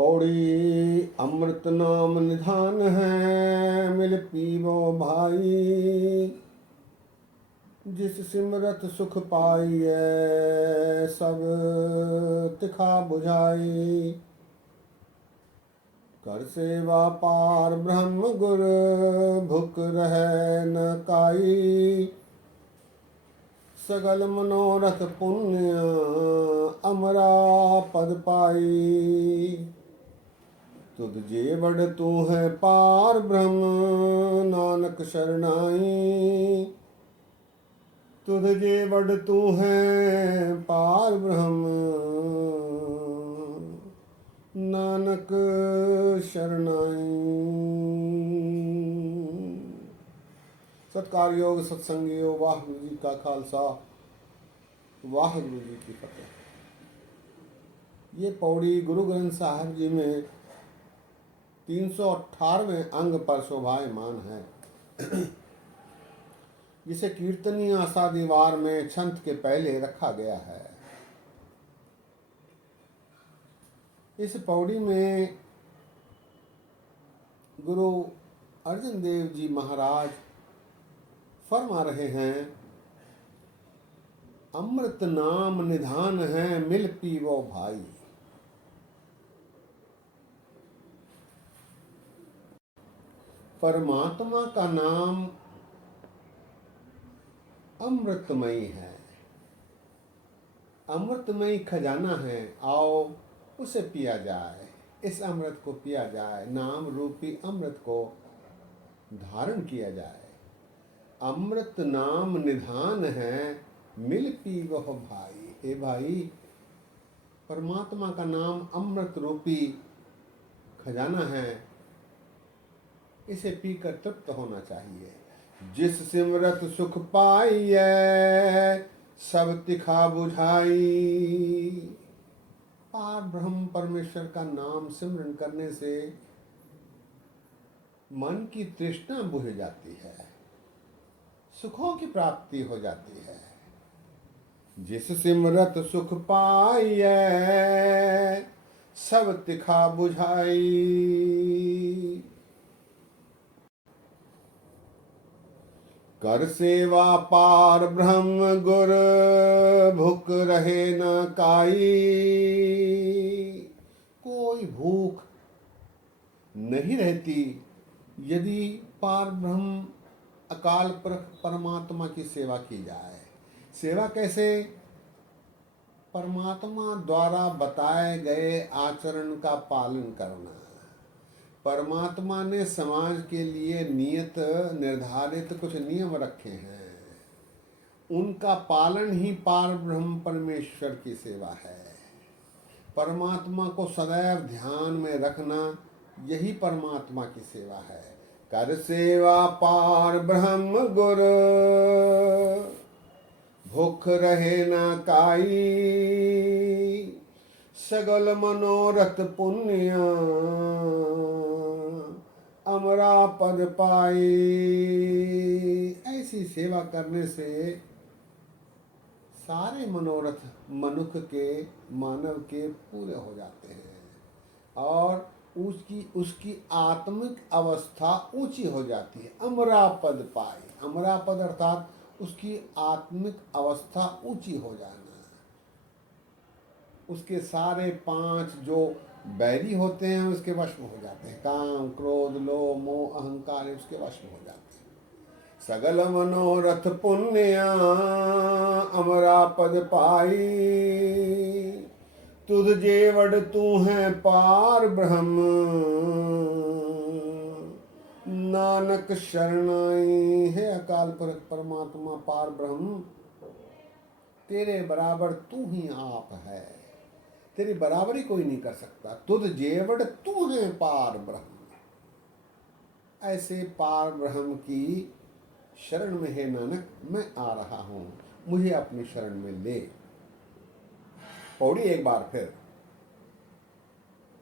पौड़ी अमृत नाम निधान है, मिल पीवो भाई। जिस सिमरत सुख पाइए, सब तिखा बुझाई। कर सेवा पार ब्रह्म गुर, भुक रहे न काई। सगल मनोरथ पुण्य, अमरा पद पाई। तुध जे बड़ तू है पार ब्रह्म, नानक शरणाई। तुध जे बड़ तू है पार ब्रह्म, नानक शरणाई। सत्कार योग सत्संगियों, वाहिगुरु जी का खालसा, वाहिगुरु जी की फतेह। ये पौड़ी गुरु ग्रंथ साहिब जी में 318वें अंग पर शोभायमान है, जिसे कीर्तनीय आसादीवार में छंत के पहले रखा गया है। इस पौड़ी में गुरु अर्जन देव जी महाराज फरमा रहे हैं, अमृत नाम निधान है, मिल पीवो भाई। परमात्मा का नाम अमृतमयी है, अमृतमयी खजाना है। आओ उसे पिया जाए, इस अमृत को पिया जाए, नाम रूपी अमृत को धारण किया जाए। अमृत नाम निधान है, मिल पीवो भाई। ए भाई, परमात्मा का नाम अमृत रूपी खजाना है, इसे पीकर तृप्त होना चाहिए। जिस सिमरत सुख पाइए, सब तिखा बुझाई। पार ब्रह्म परमेश्वर का नाम सिमरन करने से मन की तृष्णा बुझ जाती है, सुखों की प्राप्ति हो जाती है। जिस सिमरत सुख पाइए, सब तिखा बुझाई। कर सेवा पार ब्रह्म गुर, भूख रहे न काई। कोई भूख नहीं रहती यदि पार ब्रह्म अकाल पुरख परमात्मा की सेवा की जाए। सेवा कैसे? परमात्मा द्वारा बताए गए आचरण का पालन करना। परमात्मा ने समाज के लिए नियत निर्धारित कुछ नियम रखे हैं, उनका पालन ही पार ब्रह्म परमेश्वर की सेवा है। परमात्मा को सदैव ध्यान में रखना, यही परमात्मा की सेवा है। कर सेवा पार ब्रह्म गुर, भूख रहे न काई। सगल मनोरथ पुण्य, अमरा पद पाई। ऐसी सेवा करने से सारे मनोरथ मनुष्य के, मानव के पूरे हो जाते हैं और उसकी आत्मिक अवस्था ऊंची हो जाती है। अमरा पद पाई, अमरा पद अर्थात उसकी आत्मिक अवस्था ऊंची हो जाना। उसके सारे 5 जो बैरी होते हैं उसके वश में हो जाते हैं। काम, क्रोध, लोभ, मोह, अहंकार उसके वश में हो जाते हैं। सगल मनोरथ पुण्य, अमरा पद पाई। तुझ जेवड़ तू है पार ब्रह्म, नानक शरणाई। है अकाल पुरख परमात्मा पार ब्रह्म, तेरे बराबर तू ही आप है, तेरी बराबरी कोई नहीं कर सकता। तुझ जेवड़ तू है पार ब्रह्म। ऐसे पार ब्रह्म की शरण में है नानक, मैं आ रहा हूं, मुझे अपनी शरण में ले। पौड़ी एक बार फिर।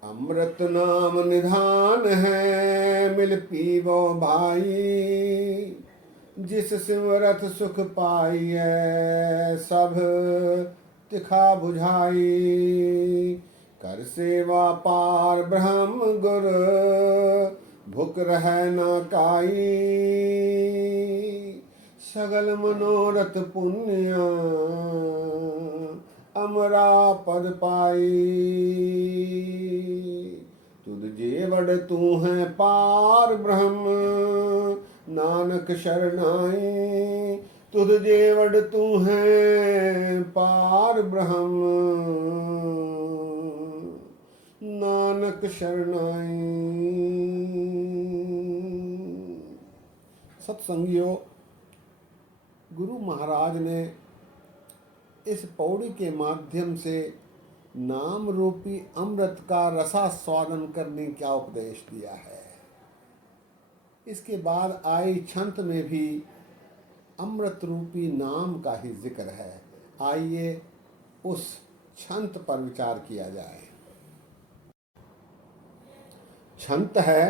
अमृत नाम निधान है, मिल पीवो भाई। जिस सिमरत सुख पाइए, सब तिखा बुझाई। कर हर सेवा पार ब्रह्म गुर, भूख रह न काई। सगल मनोरथ पुण्य, अमरा पद पाई। तुझ जेवड़ तू है पार ब्रह्म, नानक शरणाई। तुझ जेवड़ तू है पार ब्रह्म, नानक शरणाई। सत्संगियों, गुरु महाराज ने इस पौड़ी के माध्यम से नाम रूपी अमृत का रसास्वादन करने का उपदेश दिया है। इसके बाद आई छंत में भी अमृत रूपी नाम का ही जिक्र है। आइए उस छंत पर विचार किया जाए। छंत है,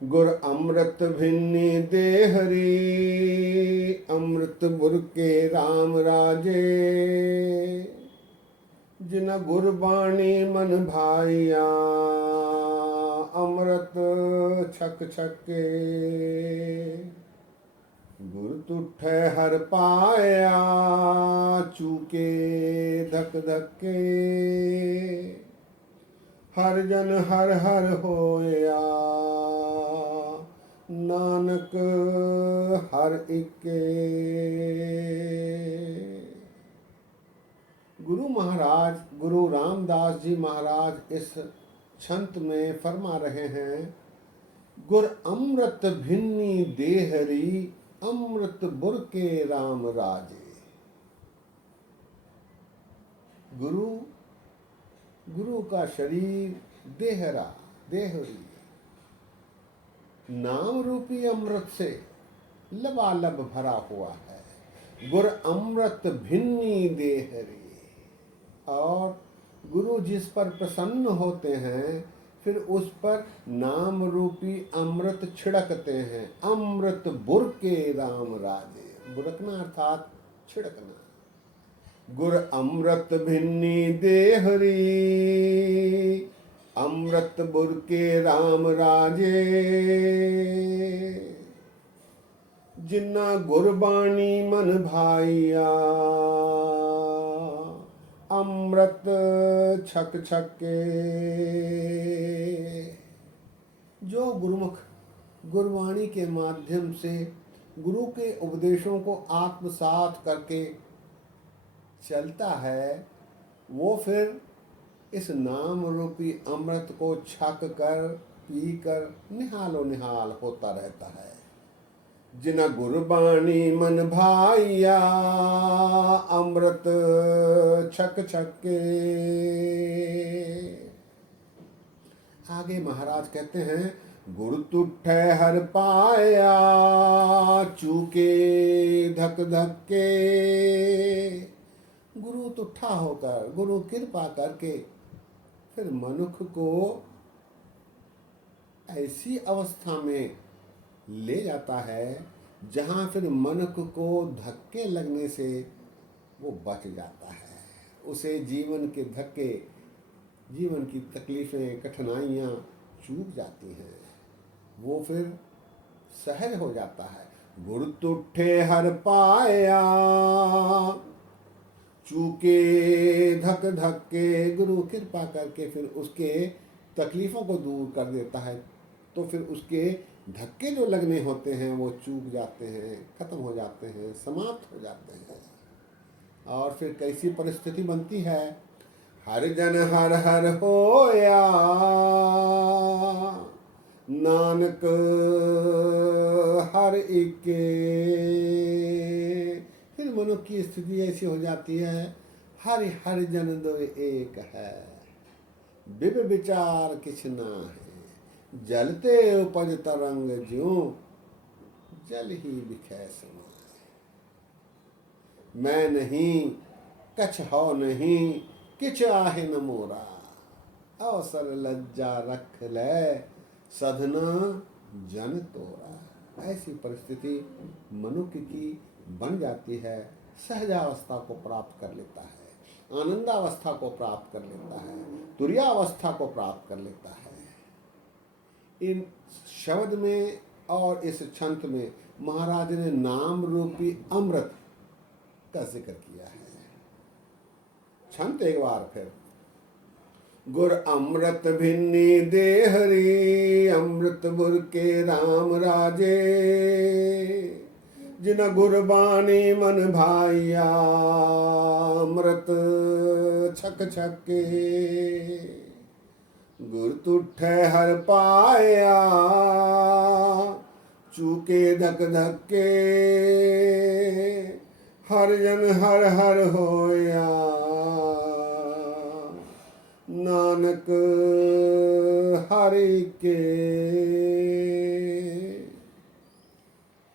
गुर अमृत भिन्नी देहरी, अमृत बुर के राम राजे। जिन गुर बाणी मन भाइया, अमृत छक छके। गुर तुठे हर पाया, चूके धक धके। हर जन हर हर होया, नानक हर इके। गुरु महाराज गुरु रामदास जी महाराज इस छंत में फरमा रहे हैं, गुर अमृत भिन्नी देहरी, अमृत बुर के राम राजे। गुरु का शरीर देहरा, देहरी, नाम रूपी अमृत से लबालब भरा हुआ है। गुर अमृत भिन्नी देहरी, और गुरु जिस पर प्रसन्न होते हैं फिर उस पर नाम रूपी अमृत छिड़कते हैं। अमृत बुर के राम राजे, बुरकना अर्थात छिड़कना। गुर अमृत भिन्नी देहरी, अमृत बुर के राम राजे। जिन्ना गुरबाणी मन भाइया, अमृत छक छके। जो गुरुमुख गुरबाणी के माध्यम से गुरु के उपदेशों को आत्मसात करके चलता है, वो फिर इस नाम रूपी अमृत को छक कर पी कर निहालो निहाल होता रहता है। जिन गुरबाणी मन भाइया, अमृत छक छके। आगे महाराज कहते हैं, गुरु तुठे हर पाया, चूके धक धक्के। गुरु तुठा होकर, गुरु कृपा करके फिर मनुष्य को ऐसी अवस्था में ले जाता है जहाँ फिर मनुष्य को धक्के लगने से वो बच जाता है। उसे जीवन के धक्के, जीवन की तकलीफें, कठिनाइयाँ चूक जाती हैं, वो फिर सहज हो जाता है। गुरु तुठे हर पाया, चूके धक धक्के। गुरु कृपा करके फिर उसके तकलीफ़ों को दूर कर देता है, तो फिर उसके धक्के जो लगने होते हैं वो चूक जाते हैं, खत्म हो जाते हैं, समाप्त हो जाते हैं। और फिर कैसी परिस्थिति बनती है, हर जन हर हर होया, नानक हर इके। फिर मनुष्य की स्थिति ऐसी हो जाती है, हरि हर जन दो एक है, बिब विचार किछ ना है। जलते उपज तरंग ज्यों, जल ही बिखै समाए। मैं नहीं कछ हो नहीं, किछ आहे न मोरा। अवसर लज्जा रख ले, सधना जन तोरा। ऐसी परिस्थिति मनुष्य की बन जाती है, सहजावस्था को प्राप्त कर लेता है, आनंदावस्था को प्राप्त कर लेता है। तुरीयावस्था को प्राप्त कर लेता है। इन शब्द में और इस छंत में महाराज ने नाम रूपी अमृत का जिक्र किया है। छंत एक बार फिर। गुर अमृत भिन्नी देहरी, अमृत बुर के राम राजे, जिन गुरबानी मन भाइया, अमृत छक छके, गुर तुठे हर पाया, चूके धक धक्के, हर जन हर हर होया, नानक हरि के।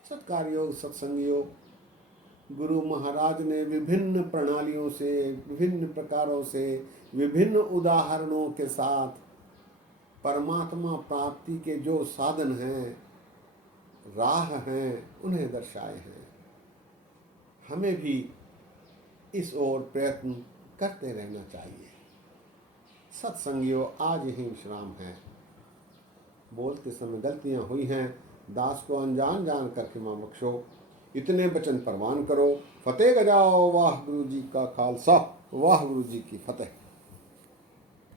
सत्कार योग, सत्संग योग, गुरु महाराज ने विभिन्न प्रणालियों से, विभिन्न प्रकारों से, विभिन्न उदाहरणों के साथ परमात्मा प्राप्ति के जो साधन हैं, राह हैं, उन्हें दर्शाए हैं। हमें भी इस ओर प्रयत्न करते रहना चाहिए। सत्संगियों, आज ही विश्राम है। बोलते समय गलतियां हुई हैं, दास को अनजान जान कर क्षमा बख्शो। इतने वचन परवान करो। फतेह गजाओ। वाह गुरु जी का खालसा, वाह गुरु जी की फतेह।